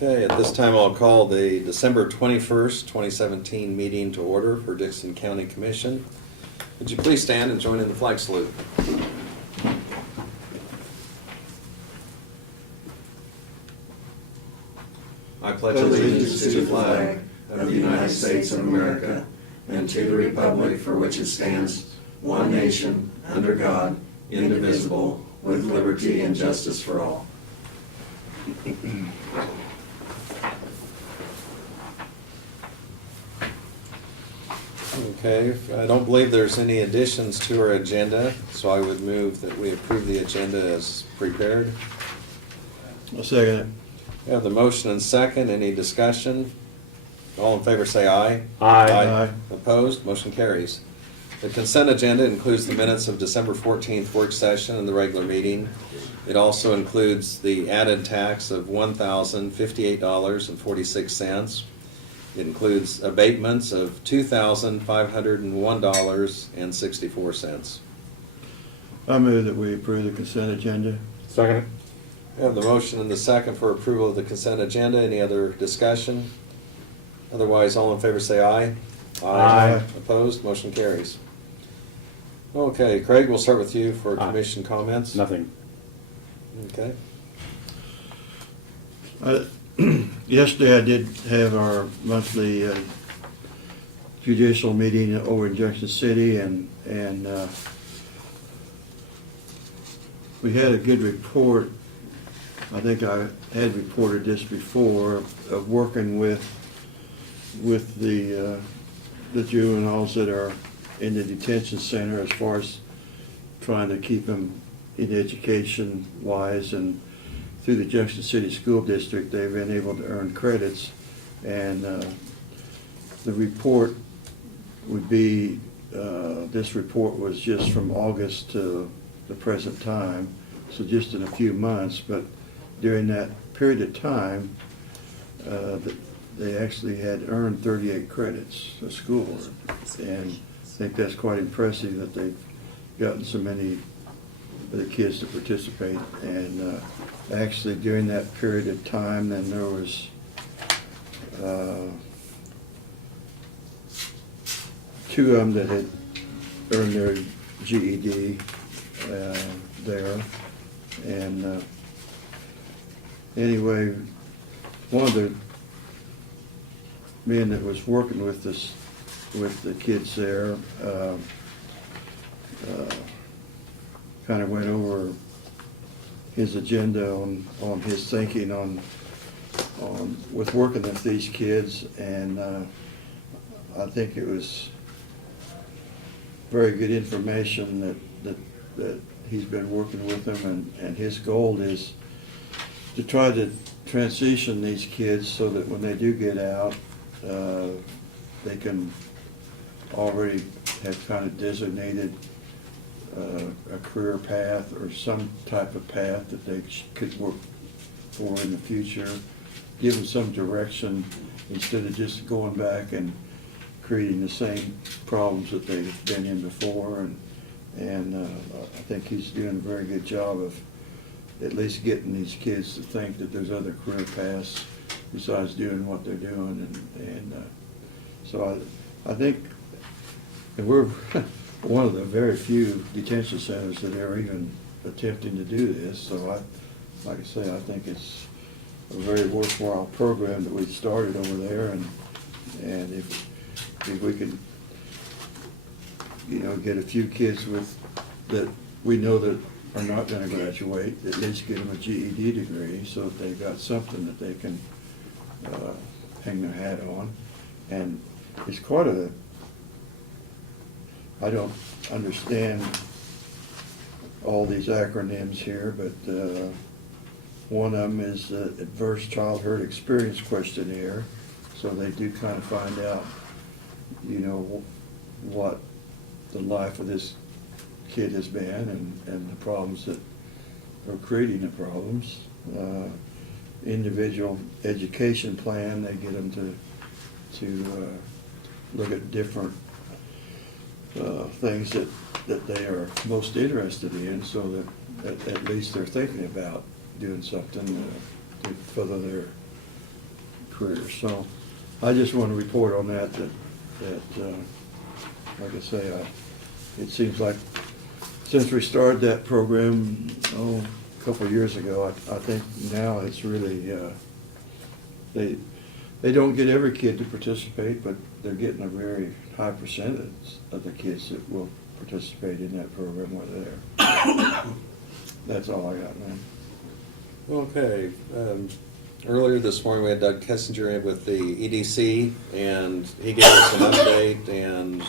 Okay, at this time I'll call the December 21st, 2017 meeting to order for Dixon County Commission. Would you please stand and join in the flag salute? I pledge Allegiance to the flag of the United States of America and to the republic for which it stands, one nation, under God, indivisible, with liberty and justice for all. Okay, I don't believe there's any additions to our agenda, so I would move that we approve the agenda as prepared. I'll second it. We have the motion and second. Any discussion? All in favor say aye. Aye. Opposed? Motion carries. The consent agenda includes the minutes of December 14th work session and the regular meeting. It also includes the added tax of $1,058.46. It includes abatements of $2,501.64. I move that we approve the consent agenda. Second. We have the motion and the second for approval of the consent agenda. Any other discussion? Otherwise, all in favor say aye. Aye. Opposed? Motion carries. Okay, Craig, we'll start with you for Aye. commission comments. Nothing. Okay. Yesterday I did have our monthly judicial meeting over in Junction City, and we had a good report. I think I had reported this before, of working with the juveniles that are in the detention center, as far as trying to keep them in education wise, and through the Junction City School District they've been able to earn credits, and the report would be, this report was just from August to the present time, so just in a few months, but during that period of time they actually had earned 38 credits of school, and I think that's quite impressive that they've gotten so many of the kids to participate. And actually during that period of time, then there was two of them that had earned their GED there, and anyway, one of the men that was working with us, with the kids there, kind of went over his agenda on his thinking on with working with these kids, and I think it was very good information that he's been working with them, and his goal is to try to transition these kids so that when they do get out, they can already have kind of designated a career path or some type of path that they could work for in the future, give them some direction instead of just going back and creating the same problems that they've been in before. And I think he's doing a very good job of at least getting these kids to think that there's other career paths besides doing what they're doing, and so I think, and we're one of the very few detention centers that are even attempting to do this. So like I say, I think it's a very worthwhile program that we've started over there, and if we can, get a few kids that we know that are not going to graduate, at least give them a GED degree so that they've got something that they can hang their hat on. And it's quite I don't understand all these acronyms here, but one of them is the Adverse Childhood Experience Questionnaire. So they do kind of find out, what the life of this kid has been, and the problems that are creating the problems. Individual education plan, they get them to look at different things that they are most interested in, so that at least they're thinking about doing something to further their career. So I just want to report on that, like I say, it seems like since we started that program, a couple of years ago, I think now it's really, they don't get every kid to participate, but they're getting a very high percentage of the kids that will participate in that program while they're there. That's all I got, man. Okay. Earlier this morning, we had Doug Kessinger in with the EDC, and he gave us an update, and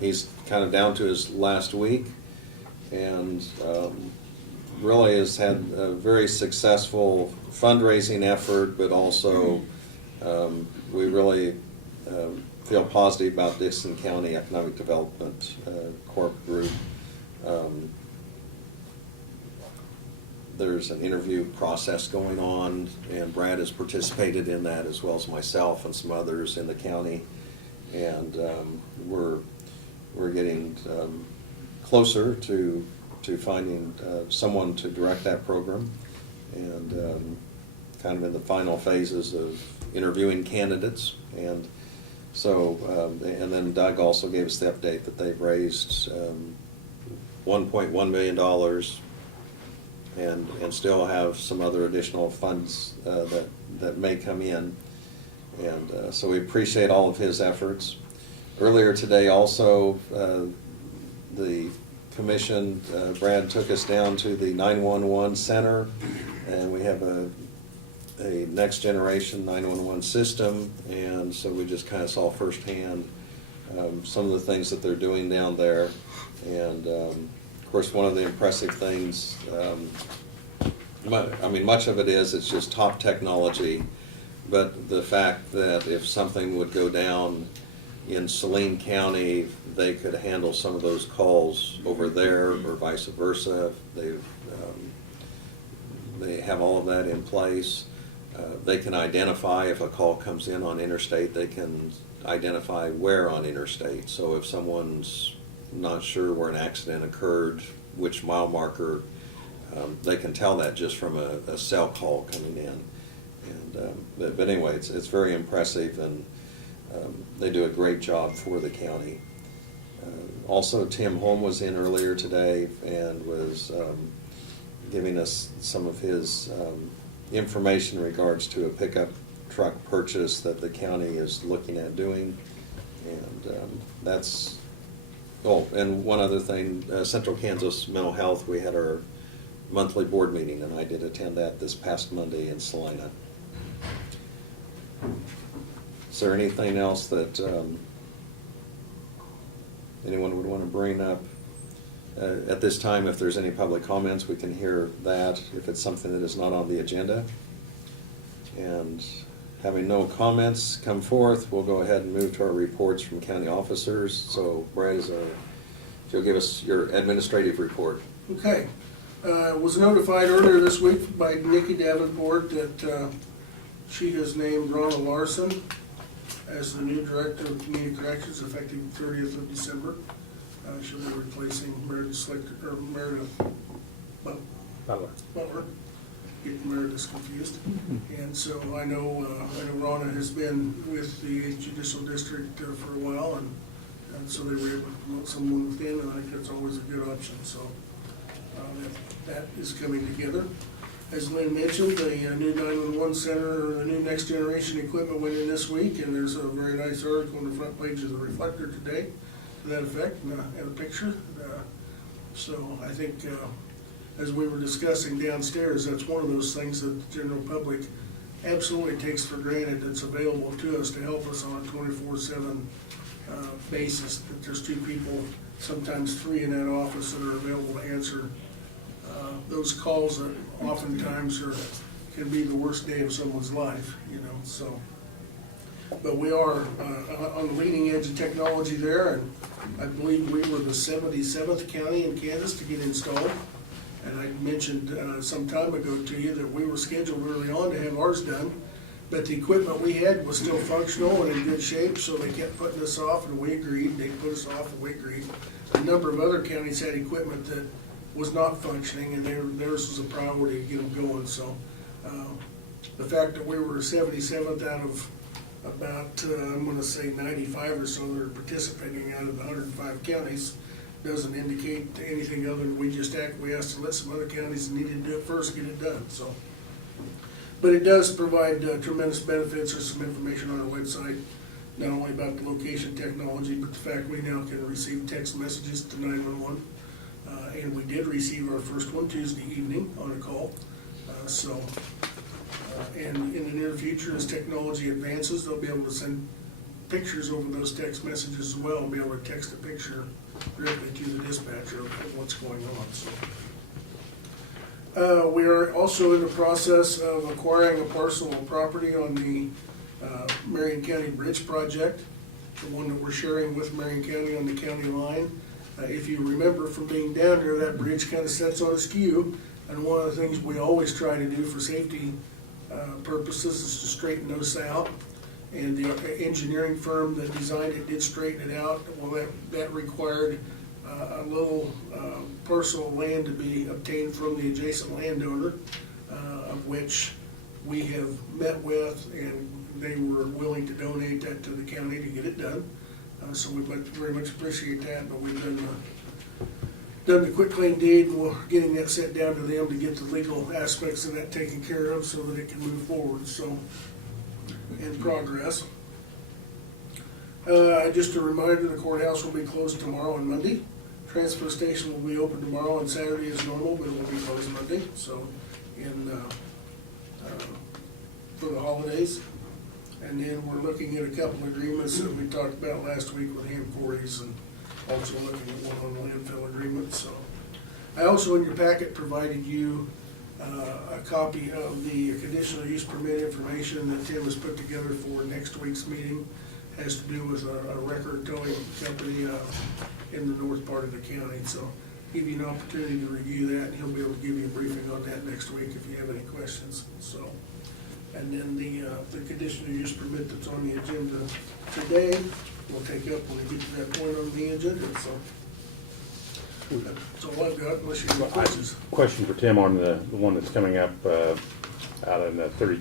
he's kind of down to his last week, and really has had a very successful fundraising effort, but also we really feel positive about Dixon County Economic Development Corp Group. There's an interview process going on, and Brad has participated in that, as well as myself and some others in the county. And we're getting closer to finding someone to direct that program, and kind of in the final phases of interviewing candidates. And so, and then Doug also gave us the update that they've raised $1.1 million. And still have some other additional funds that may come in. And so we appreciate all of his efforts. Earlier today also, the commission, Brad took us down to the 911 center, and we have a next generation 911 system, and so we just kind of saw firsthand some of the things that they're doing down there. And of course, one of the impressive things, much of it is it's just top technology, but the fact that if something would go down in Saline County, they could handle some of those calls over there, or vice versa. They have all of that in place. They can identify if a call comes in on interstate, they can identify where on interstate. So if someone's not sure where an accident occurred, which mile marker, they can tell that just from a cell call coming in. And but anyway, it's very impressive, and they do a great job for the county. Also, Tim Holm was in earlier today and was giving us some of his information in regards to a pickup truck purchase that the county is looking at doing. And that's, oh, and one other thing, Central Kansas Mental Health, we had our monthly board meeting, and I did attend that this past Monday in Salina. Is there anything else that anyone would want to bring up? At this time, if there's any public comments, we can hear that if it's something that is not on the agenda. And having no comments come forth, we'll go ahead and move to our reports from county officers. So, Brad, if you'll give us your administrative report. Okay. Was notified earlier this week by Nikki Davenport that she has named Ronna Larson as the new Director of Community Corrections effective 30th of December. She'll be replacing Meredith Butler. Getting Meredith confused. And so I know Ronna has been with the 8th Judicial District for a while, and so they were able to promote someone within, and I think that's always a good option. So that is coming together. As Lynn mentioned, the new 911 center, the new next generation equipment went in this week, and there's a very nice article on the front page of the Reflector today to that effect, and a picture. So I think as we were discussing downstairs, that's one of those things that the general public absolutely takes for granted that's available to us to help us on a 24/7 basis. That there's two people, sometimes three in that office that are available to answer those calls that oftentimes can be the worst day of someone's life, so. But we are on the leading edge of technology there, and I believe we were the 77th county in Kansas to get installed. And I mentioned some time ago to you that we were scheduled early on to have ours done, but the equipment we had was still functional and in good shape, so they kept putting us off, and we agreed. They put us off, and we agreed. A number of other counties had equipment that was not functioning, and theirs was a priority to get them going. So the fact that we were 77th out of about, I'm gonna say 95 or so that are participating out of the 105 counties doesn't indicate anything other than we just acquiesced to let some other counties that needed to do it first get it done, so. But it does provide tremendous benefits. There's some information on our website, not only about the location technology, but the fact we now can receive text messages to 911. And we did receive our first one Tuesday evening on a call. And in the near future, as technology advances, they'll be able to send pictures over those text messages as well, and be able to text a picture directly to the dispatcher of what's going on, so. We are also in the process of acquiring a parcel of property on the Marion County Bridge project, the one that we're sharing with Marion County on the county line. If you remember from being down there, that bridge kind of sets on a skew, and one of the things we always try to do for safety purposes is to straighten those out. And the engineering firm that designed it did straighten it out. Well, that required a little parcel of land to be obtained from the adjacent landowner, of which we have met with, and they were willing to donate that to the county to get it done. So we very much appreciate that, but we've done the quick claim deed, and we're getting that sent down to them to get the legal aspects of that taken care of so that it can move forward, so, in progress. Just a reminder, the courthouse will be closed tomorrow and Monday. Transfer station will be open tomorrow and Saturday as normal, but it will be closed Monday, so, for the holidays. And then we're looking at a couple of agreements that we talked about last week with hand quarries, and also looking at one on the landfill agreement, so. I also in your packet provided you a copy of the conditional use permit information that Tim has put together for next week's meeting. Has to do with a record towing company in the north part of the county, so give you an opportunity to review that, and he'll be able to give you a briefing on that next week if you have any questions, so. And then the conditional use permit that's on the agenda today, we'll take up when we get to that point on the agenda, so. That's all I've got, unless you have any questions. Question for Tim on the one that's coming up out in the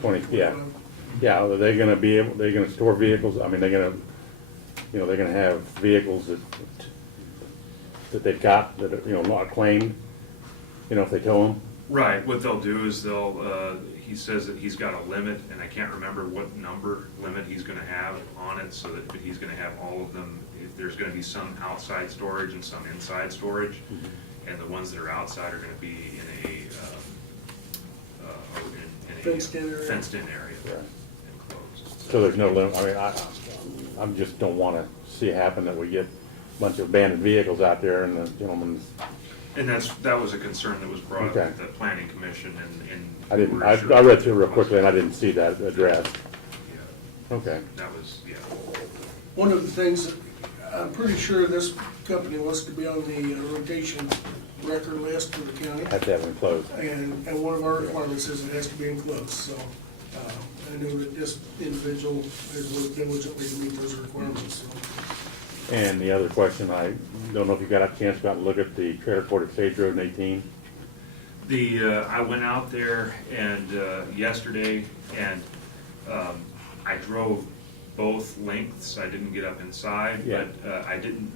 20, yeah. Yeah, are they gonna be able, they're gonna store vehicles? I mean, they're gonna, they're gonna have vehicles that they've got that are, not claimed, if they tow them? Right, what they'll do is he says that he's got a limit, and I can't remember what number limit he's gonna have on it, so that he's gonna have all of them. If there's gonna be some outside storage and some inside storage, and the ones that are outside are gonna be in a Fenced-in area. fenced-in area, Right. enclosed. So there's no limit, I mean, I just don't wanna see it happen that we get a bunch of abandoned vehicles out there and the gentleman's. And that was a concern that was brought up Okay. at the planning commission, and. I didn't, we're I sure- read through real quickly and I didn't see that addressed. Yeah, Okay. that was, yeah. One of the things that, I'm pretty sure this company wants to be on the rotation record list for the county. Have to have them closed. And one of our requirements is it has to be enclosed, so, I know that this individual has worked diligently to meet those requirements, so. And the other question, I don't know if you got a chance to go out and look at the trailer court at Sage Road and 18? I went out there and, yesterday, and, I drove both lengths. I didn't get up inside, Yeah. but, I didn't,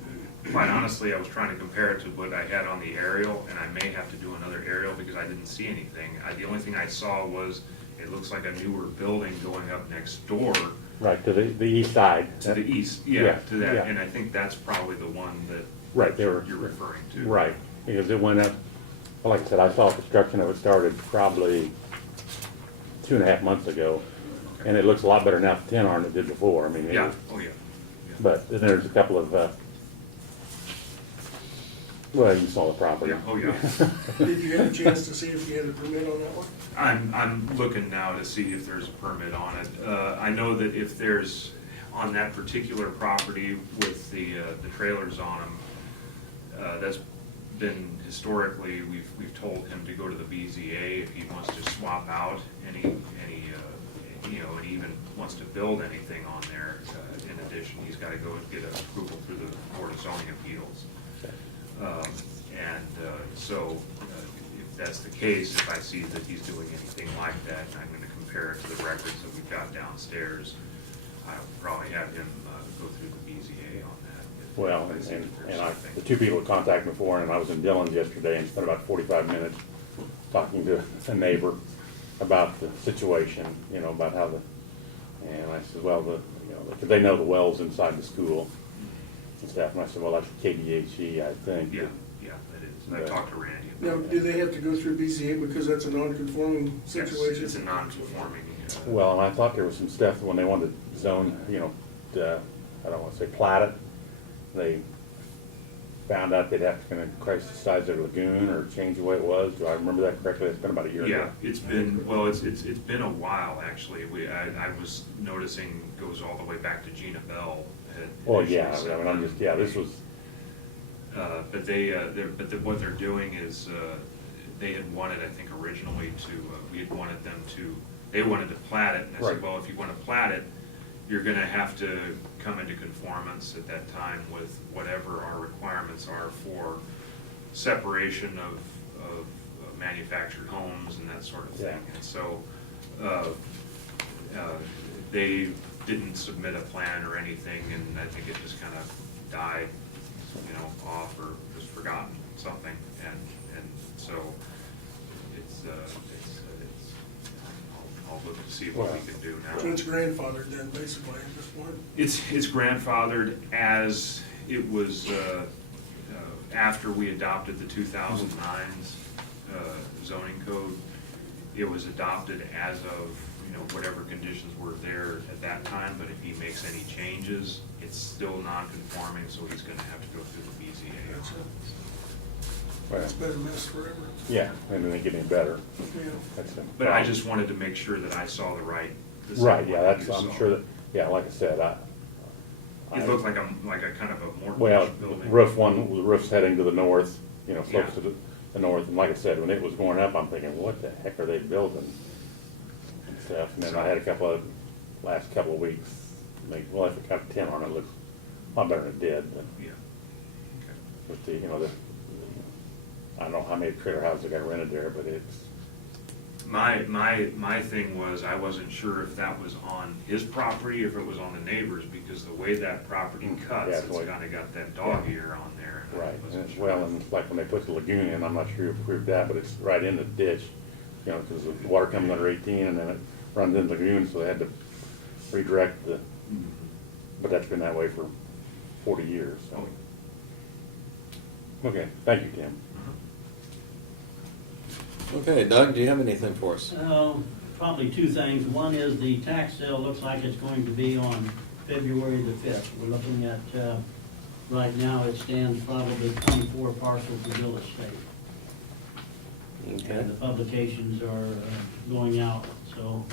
quite honestly, I was trying to compare it to what I had on the aerial, and I may have to do another aerial because I didn't see anything. The only thing I saw was, it looks like a newer building going up next door Right, to the east side. to the east, Yeah, yeah, to that, yeah. and I think that's probably the one that Right, they were. you're referring to. Right, because it went up, well, like I said, I saw construction of it started probably 2.5 months ago. And it looks a lot better now for 10 than it did before, I mean. Yeah, oh, yeah. Yeah. But then there's a couple of, well, you saw the property. Yeah, oh, yeah. Did you have a chance to see if you had a permit on that one? I'm looking now to see if there's a permit on it. I know that if there's, on that particular property with the trailers on them, that's been historically, we've told him to go to the BZA if he wants to swap out any and even wants to build anything on there. In addition, he's gotta go and get approval through the Board of Zoning Appeals. So, if that's the case, if I see that he's doing anything like that, I'm gonna compare it to the records that we've got downstairs. I'll probably have him go through the BZA on that. if Well, I see that there's and something. the two people that contacted me before, and I was in Dillon's yesterday and spent about 45 minutes talking to a neighbor about the situation, you know, about how and I said, well, because they know the wells inside the school and stuff, and I said, well, that's KDHE, I think. Yeah, yeah, it is. I But- talked to Randy Now, about do that. they have to go through BZA because that's a non-conforming Yes, situation? it's a non-conforming. Well, and I thought there was some stuff when they wanted to zone, I don't want to say plat it, they found out they'd have to kind of increase the size of the lagoon or change the way it was. Do I remember that correctly? It's been about a year ago. Yeah, it's been, well, it's been a while, actually. I was noticing goes all the way back to Gina Bell. had Well, initially yeah, said I mean, I'm that. just, yeah, this was, What they're doing is, they had wanted, I think originally we had wanted them to, they wanted to plat it, and I Right. said, well, if you want to plat it, you're gonna have to come into conformance at that time with whatever our requirements are for separation of manufactured homes and that sort of thing. Yeah. And so, they didn't submit a plan or anything, and I think it just kind of died, off or was forgotten, something, and so I'll look to see what we can do So now. it's grandfathered then, basically, at this point? It's grandfathered as it was, after we adopted the 2009 zoning code. It was adopted as of, whatever conditions were there at that time, but if he makes any changes, it's still non-conforming, so he's gonna have to go through the BZA. That's it. well, It's been a mess forever. yeah, and then they get any better. Yeah. That's it. But I just wanted to make sure that I saw the same Right, yeah, one that that's, you I'm saw. sure that, yeah, like I said, It looked like a kind of a well, mortgage building. the roof's heading to the north, slopes Yeah. to the north, and like I said, when it was going up, I'm thinking, what the heck are they building? And stuff, and then I had last couple of weeks, well, if it got 10 on it, it looks a lot better than it did, but Yeah. Okay. with the, I don't know how many trailer houses got rented there, but it's, My thing was, I wasn't sure if that was on his property, or if it was on the neighbor's, because the way that property cuts, Yeah, it's it's like- kinda got that dog ear on there. and I right, wasn't and sure. well, and like when they put the lagoon in, I'm not sure you approved that, but it's right in the ditch, because the water comes under 18 and then it runs into the lagoon, so they had to redirect but that's been that way for 40 years, so. Okay, thank you, Tim. Okay, Doug, do you have anything for us? Probably two things. One is the tax sale looks like it's going to be on February the 5th. We're looking at, right now, it stands probably 24 parcels of real estate. Okay. And the publications are going out, so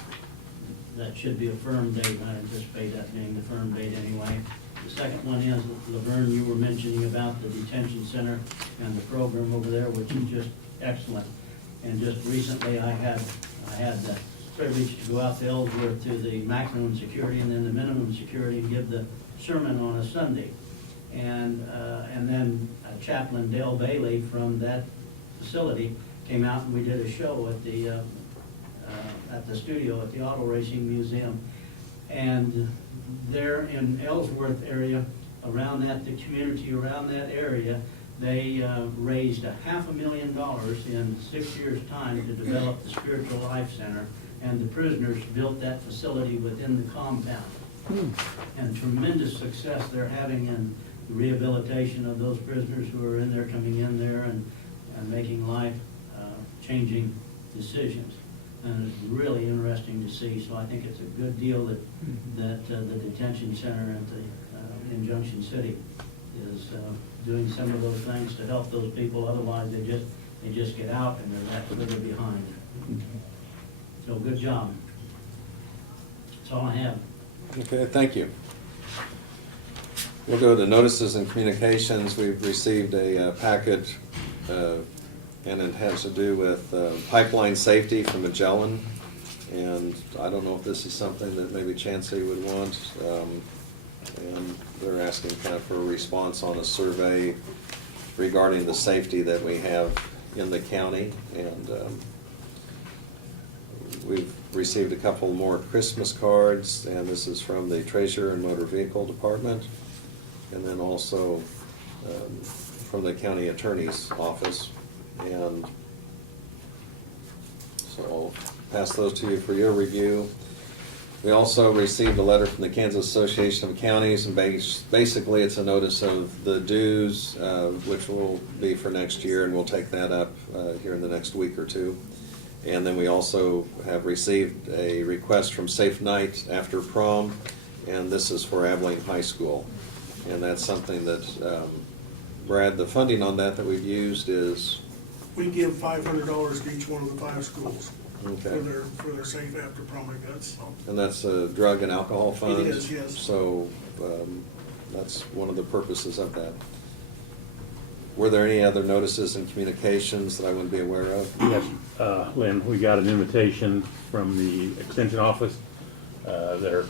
that should be a firm date. I anticipate that being the firm date anyway. The second one is, Laverne, you were mentioning about the detention center and the program over there, which is just excellent. And just recently, I had the privilege to go out to Ellsworth to the maximum security and then the minimum security and give the sermon on a Sunday. And then Chaplain Dale Bailey from that facility came out and we did a show at the studio at the Auto Racing Museum. And there in Ellsworth area, around that, the community around that area, they raised $500,000 in 6 years' time to develop the Spiritual Life Center, and the prisoners built that facility within the compound. And tremendous success they're having in the rehabilitation of those prisoners who are in there, coming in there and making life-changing decisions. And it's really interesting to see, so I think it's a good deal that the detention center in Junction City is doing some of those things to help those people. Otherwise, they just get out and they're that further behind. So good job. That's all I have. Okay, thank you. We'll go to notices and communications. We've received a packet, and it has to do with pipeline safety from Magellan. And I don't know if this is something that maybe Chancey would want. And they're asking kind of for a response on a survey regarding the safety that we have in the county, and we've received a couple more Christmas cards, and this is from the Treasurer and Motor Vehicle Department, and then also from the County Attorney's Office. And so I'll pass those to you for your review. We also received a letter from the Kansas Association of Counties, and basically it's a notice of the dues, which will be for next year, and we'll take that up here in the next week or two. And then we also have received a request from Safe Night After Prom, and this is for Abilene High School. And that's something that, Brad, the funding on that we've used is, We give $500 to each one of the 5 schools okay. for their safe after prom events. So And that's a drug and alcohol fund? It is, yes. So that's one of the purposes of that. Were there any other notices and communications that I wouldn't be aware of? Yes, Lynn, we got an invitation from the Extension Office, their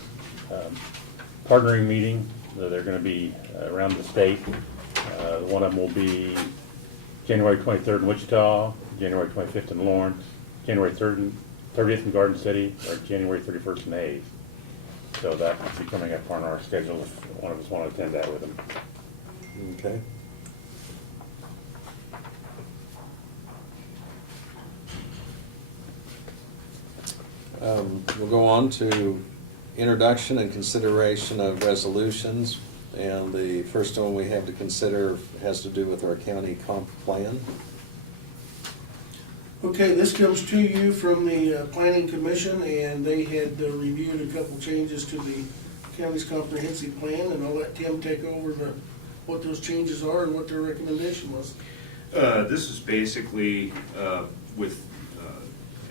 partnering meeting. They're gonna be around the state. One of them will be January 23rd in Wichita, January 25th in Lawrence, January 30th in Garden City, or January 31st in Hayes. So that will be coming up on our schedule if one of us want to attend that with them. Okay. We'll go on to introduction and consideration of resolutions. And the first one we have to consider has to do with our county comp plan. Okay, this comes to you from the Planning Commission, and they had reviewed a couple changes to the county's comprehensive plan, and I'll let Tim take over what those changes are and what their recommendation was. This is basically with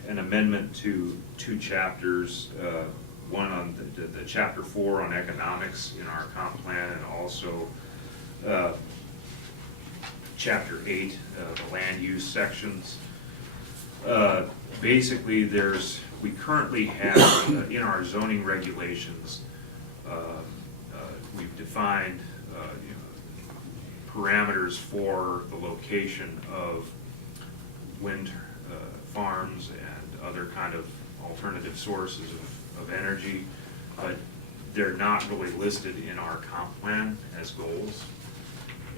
an amendment to 2 chapters, one on the chapter 4 on economics in our comp plan, and also chapter 8, the land use sections. Basically, we currently have in our zoning regulations, we've defined parameters for the location of wind farms and other kind of alternative sources of energy, but they're not really listed in our comp plan as goals.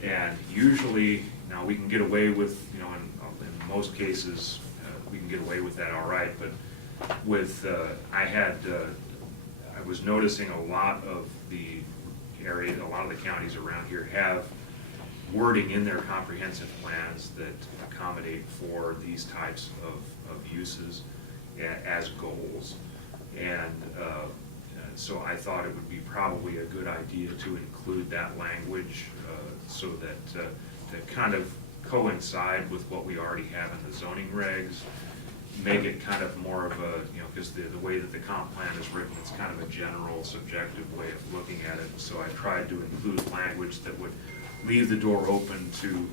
And usually, now we can get away with, in most cases, we can get away with that all right, but with, I was noticing a lot of the counties around here have wording in their comprehensive plans that accommodate for these types of uses as goals. And so I thought it would be probably a good idea to include that language so that to kind of coincide with what we already have in the zoning regs, make it kind of more of a, because the way that the comp plan is written, it's kind of a general subjective way of looking at it. So I tried to include language that would leave the door open to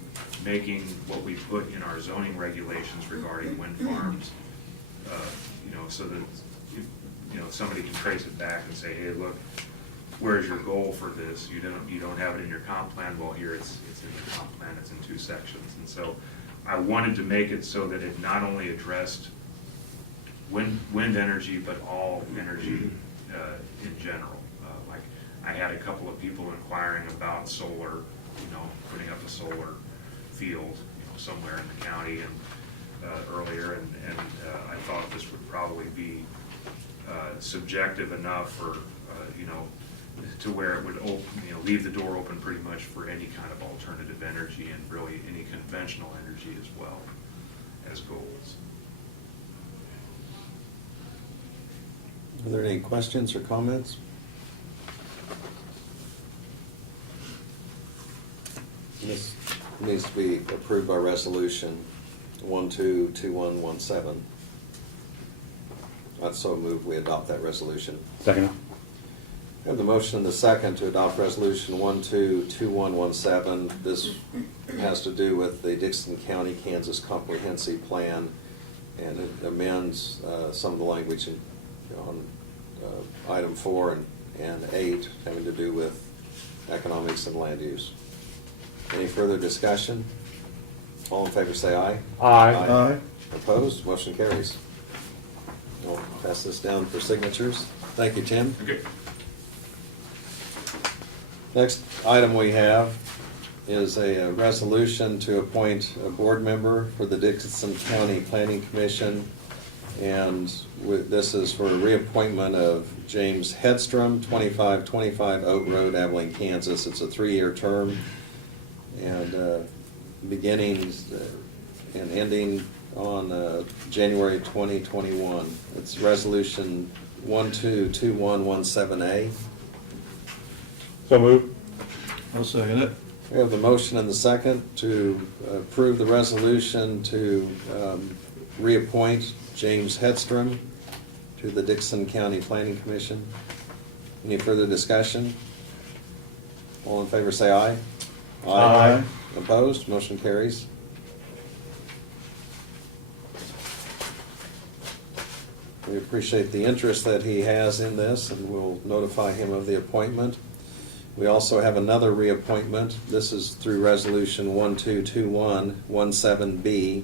making what we put in our zoning regulations regarding wind farms, so that if somebody can trace it back and say, hey, look, where's your goal for this? You don't have it in your comp plan. Well, here it's in the comp plan. It's in 2 sections. And so I wanted to make it so that it not only addressed wind energy, but all energy in general. Like I had a couple of people inquiring about solar, putting up a solar field, somewhere in the county and earlier, and I thought this would probably be subjective enough for to where it would leave the door open pretty much for any kind of alternative energy and really any conventional energy as well as goals. Are there any questions or comments? This needs to be approved by resolution 122117. I'd so move we adopt that resolution. Second? We have the motion and the second to adopt resolution 122117. This has to do with the Dickson County, Kansas Comprehensive Plan, and it amends some of the language on item 4 and 8 having to do with economics and land use. Any further discussion? All in favor say aye. Aye. Aye. Opposed? Motion carries. We'll pass this down for signatures. Thank you, Tim. Okay. Next item we have is a resolution to appoint a board member for the Dickinson County Planning Commission. And this is for reappointment of James Hedstrom, 2525 Oak Road, Abilene, Kansas. It's a 3-year term, and beginning and ending on January 2021. It's resolution 122117A. So moved. I'll second it. We have the motion and the second to approve the resolution to reappoint James Hedstrom to the Dickinson County Planning Commission. Any further discussion? All in favor say aye. Aye. Opposed? Motion carries. We appreciate the interest that he has in this, and we'll notify him of the appointment. We also have another reappointment. This is through Resolution 122117B,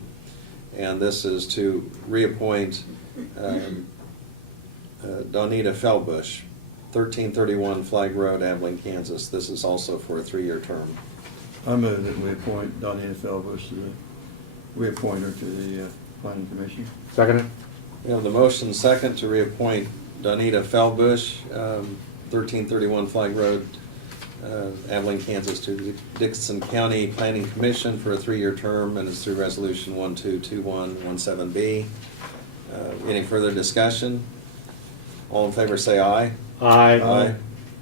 and this is to reappoint Donita Felbush, 1331 Flag Road, Abilene, Kansas. This is also for a 3-year term. I move that we appoint Donita Felbush, reappoint her to the Planning Commission. Second it? We have the motion second to reappoint Donita Felbush, 1331 Flag Road, Abilene, Kansas, to the Dickinson County Planning Commission for a 3-year term, and it's through Resolution 122117B. Any further discussion? All in favor say aye. Aye.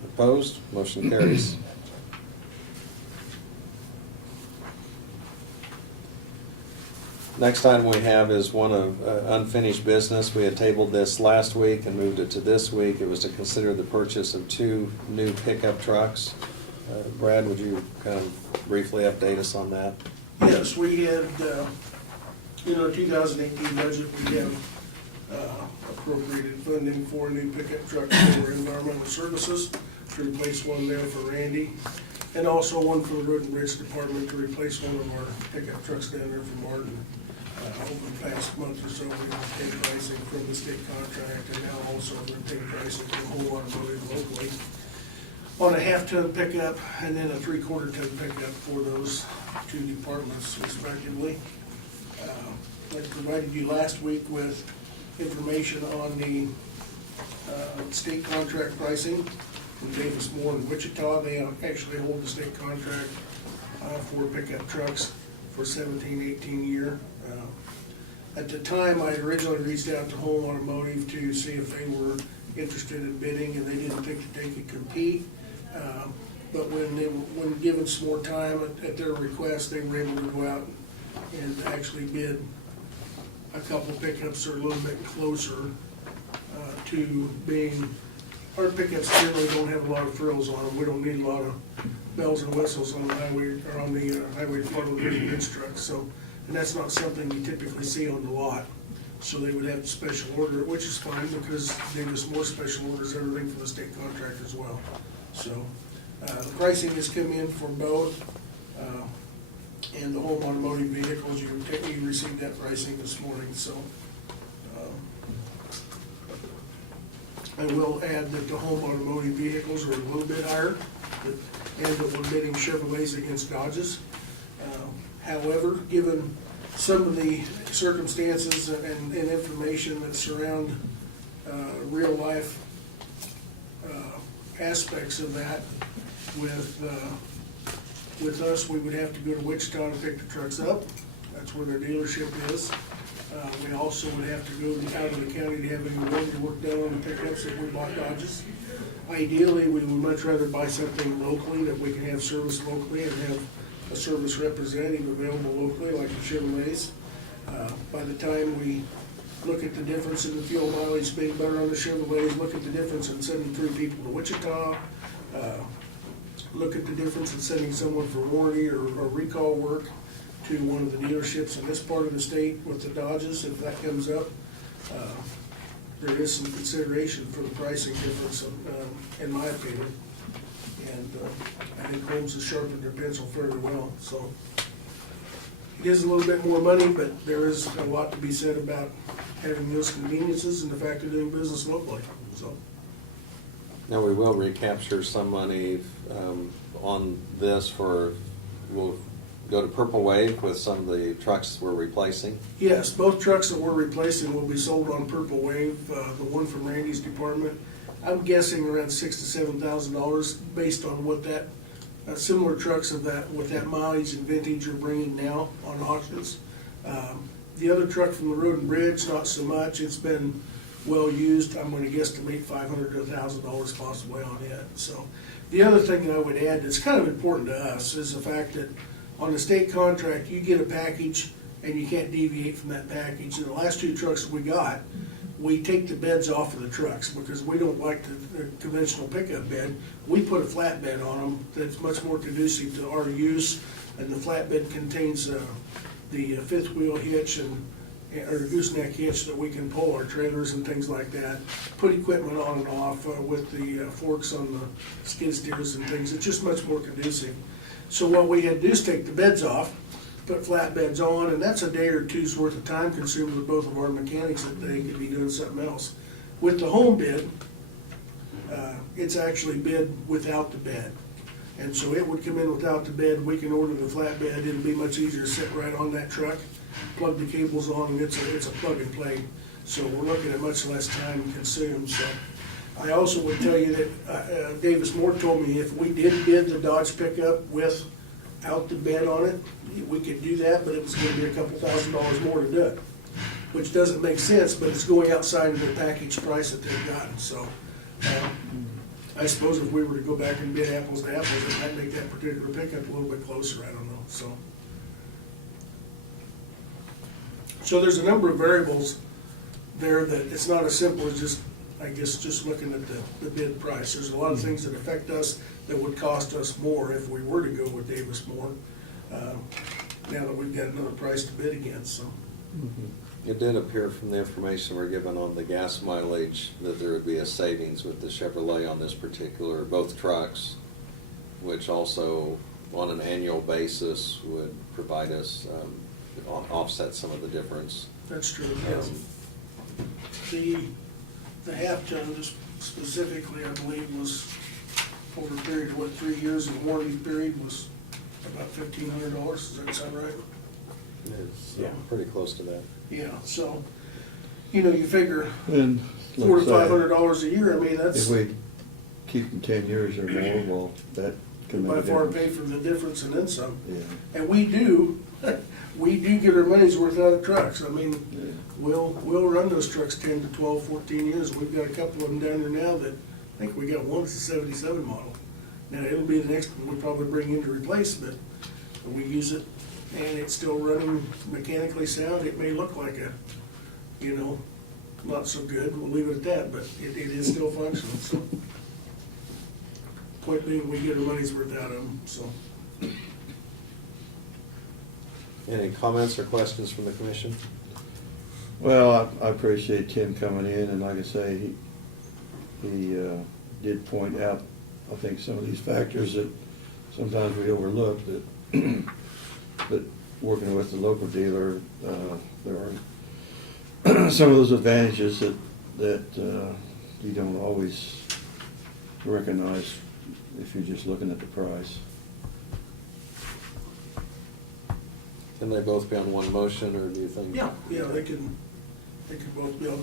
Opposed? Motion carries. Next item we have is one of unfinished business. We had tabled this last week and moved it to this week. It was to consider the purchase of 2 new pickup trucks. Brad, would you kind of briefly update us on that? Yes, we had, in our 2018 budget, we have appropriated funding for new pickup trucks for environmental services, to replace one there for Randy, and also one for the Road and Bridge Department to replace one of our pickup trucks down there for Martin. Over the past month or so, we've obtained pricing from the state contract, and now also we've obtained pricing from Whole Automotive locally on a 1/2-ton pickup and then a 3/4-ton pickup for those 2 departments respectively. I provided you last week with information on the state contract pricing from Davis Moore in Wichita. They actually hold the state contract for pickup trucks for 17-18 year. At the time, I had originally reached out to Home Automotive to see if they were interested in bidding, and they didn't think that they could compete. But when given some more time at their request, they were able to go out and actually bid a couple pickups that are a little bit closer to being, our pickups generally don't have a lot of frills on them. We don't need a lot of bells and whistles on the highway, or on the highway department of bridge trucks. So, and that's not something you typically see on the lot. So they would have to special order it, which is fine, because they just more special orders everything from the state contract as well. So the pricing has come in for both, and the Home Automotive vehicles, you received that pricing this morning. So I will add that the Home Automotive vehicles are a little bit higher, and that we're bidding Chevrolets against Dodges. However, given some of the circumstances and information that surround real life aspects of that, with us, we would have to go to Wichita to pick the trucks up. That's where their dealership is. We also would have to go out of the county to have any warranty work done on the pickups if we bought Dodges. Ideally, we would much rather buy something locally that we can have service locally and have a service representative available locally, like the Chevrolets. By the time we look at the difference in the fuel mileage being better on the Chevrolets, look at the difference in sending 3 people to Wichita, look at the difference in sending someone for warranty or recall work to one of the dealerships in this part of the state with the Dodges, if that comes up, there is some consideration for the pricing difference, in my opinion. And I think Holmes has sharpened their pencil fairly well. So It is a little bit more money, but there is a lot to be said about having those conveniences and the fact of doing business locally, so. Now, we will recapture some money on this we'll go to Purple Wave with some of the trucks we're replacing. Yes, both trucks that we're replacing will be sold on Purple Wave. The one from Randy's department, I'm guessing around $6,000 to $7,000 based on what that, similar trucks of that, with that mileage and vintage are bringing now on auctions. The other truck from the Road and Bridge, not so much. It's been well used. I'm gonna guesstimate $500 to $1,000 possibly on it. So the other thing that I would add that's kind of important to us is the fact that on the state contract, you get a package and you can't deviate from that package. And the last two trucks that we got, we take the beds off of the trucks because we don't like the conventional pickup bed. We put a flatbed on them that's much more conducive to our use, and the flatbed contains the fifth wheel hitch or gooseneck hitch that we can pull our trailers and things like that. Put equipment on and off with the forks on the skid steers and things. It's just much more conducive. So what we had to do is take the beds off, put flatbeds on, and that's a day or two's worth of time consuming with both of our mechanics that they could be doing something else. With the home bid, it's actually bid without the bed. And so it would come in without the bed. We can order the flatbed. It'll be much easier to sit right on that truck, plug the cables on, and it's a plug and play. So we're looking at much less time consumed. So I also would tell you that Davis Moore told me if we did bid the Dodge pickup without the bed on it, we could do that, but it was gonna be a couple $1,000s more to do it, which doesn't make sense, but it's going outside of the package price that they've gotten, so. I suppose if we were to go back and bid apples to apples, it might make that particular pickup a little bit closer, I don't know, so. So there's a number of variables there that it's not as simple as just, I guess, just looking at the bid price. There's a lot of things that affect us that would cost us more if we were to go with Davis Moore, now that we've got another price to bid against, so. It did appear from the information we're given on the gas mileage that there would be a savings with the Chevrolet on this particular, both trucks, which also on an annual basis would provide us, offset some of the difference. That's true, yes. The half-ton just specifically, I believe, was over a period of, what, 3 years, and the warranty period was about $1,500, does that sound right? It's pretty close to that. Yeah, so, you figure And $400 like to I say, $500 a year, I mean, that's if we keep them 10 years or more, well, that can make by a far difference. pay for the difference and then some. Yeah, And we do get our money's worth out of trucks. I mean, yeah. we'll run those trucks 10 to 12, 14 years. We've got a couple of them down there now that, I think we got one that's a 77 model. Now, it'll be the next one we'll probably bring in to replace, but we use it and it's still running mechanically sound. It may look like a, not so good, we'll leave it at that, but it is still functional, so. Point being, we get our money's worth out of them, so. Any comments or questions from the commission? Well, I appreciate Tim coming in, and like I say, he did point out, I think, some of these factors that sometimes we overlook, that but working with the local dealer, there are some of those advantages that you don't always recognize if you're just looking at the price. Can they both be on one motion, or do you think? Yeah, they could both be on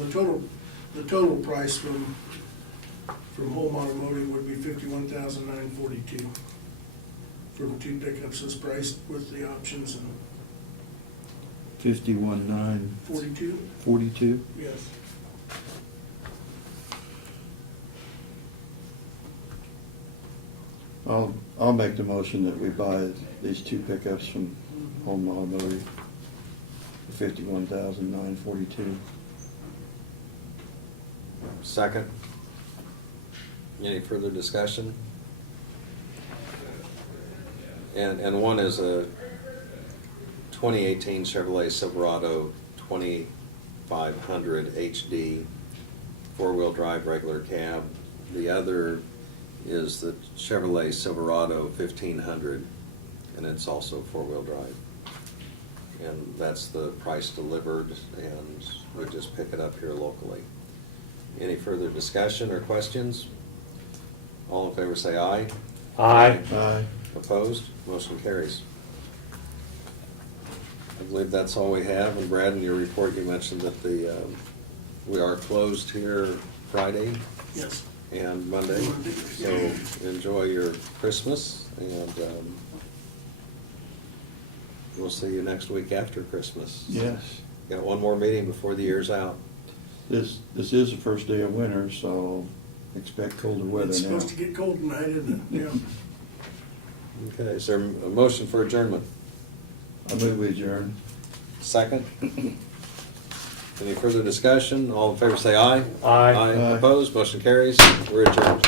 the total price from Home Automotive would be $51,942 for the two pickups as priced with the options and 51,942. 42, yes. I'll make the motion that we buy these two pickups from Home Automotive for $51,942. Second. Any further discussion? And one is a 2018 Chevrolet Silverado 2500 HD four-wheel drive regular cab. The other is the Chevrolet Silverado 1500, and it's also four-wheel drive. that's the price delivered, and we just pick it up here locally. Any further discussion or questions? All in favor say aye. Aye. Aye. Opposed? Motion carries. I believe that's all we have. And Brad, in your report, you mentioned that we are closed here Friday Yes. and Monday. Monday. So enjoy your Christmas, and we'll see you next week after Christmas. Yes. Got one more meeting before the year's out. This is the first day of winter, so expect colder weather It's now. supposed to get cold tonight, isn't it? Yeah. Okay, is there a motion for adjournment? I move we adjourn. Second? Any further discussion? All in favor say aye. Aye. Aye. Opposed? Motion carries. We're adjourned.